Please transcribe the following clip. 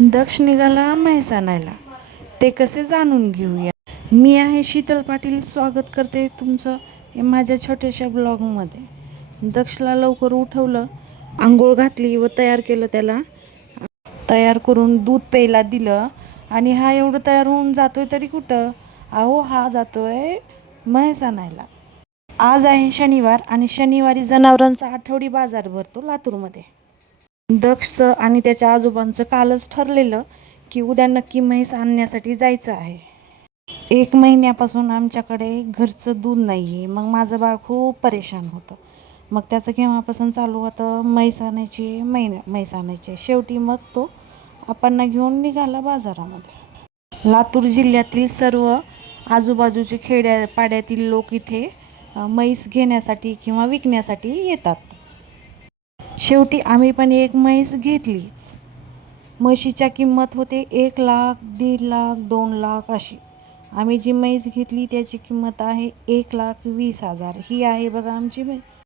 दक्ष निघाला म्हैस आणायला. ते कसे जाणून घेऊया. मी आहे शीतल पाटील, स्वागत करते तुमचं माझ्या छोट्याशा ब्लॉगमध्ये. दक्षला लवकर उठवलं, आंघोळ घातली व तयार केलं त्याला. तयार करून दूध प्यायला दिलं आणि हा एवढं तयार होऊन जातोय तरी कुठं, अहो हा जातोय म्हैस आणायला. आज आहे शनिवार आणि शनिवारी जनावरांचा आठवडी बाजार भरतो लातूरमध्ये. दक्षचं आणि त्याच्या आजोबांचं कालच ठरलेलं की उद्या नक्की म्हैस आणण्यासाठी जायचं आहे. 1 महिन्यापासून आमच्याकडे घरचं दूध नाही आहे. मग माझं बाळ खूप परेशान होतं. मग त्याचं केव्हापासून चालू होतं, म्हैस आणायची. शेवटी मग तो आपांना घेऊन निघाला बाजारामध्ये. लातूर जिल्ह्यातील सर्व आजूबाजूचे खेड्यापाड्यातील लोक इथे म्हैस घेण्यासाठी किंवा विकण्यासाठी येतात. शेवटी आम्ही पण एक म्हैस घेतलीच. म्हशीच्या किंमत होते 1 लाख, 1.5 लाख, 2 लाख अशी. आम्ही जी म्हैस घेतली त्याची किंमत आहे 1,20,000. ही आहे बघा आमची म्हैस.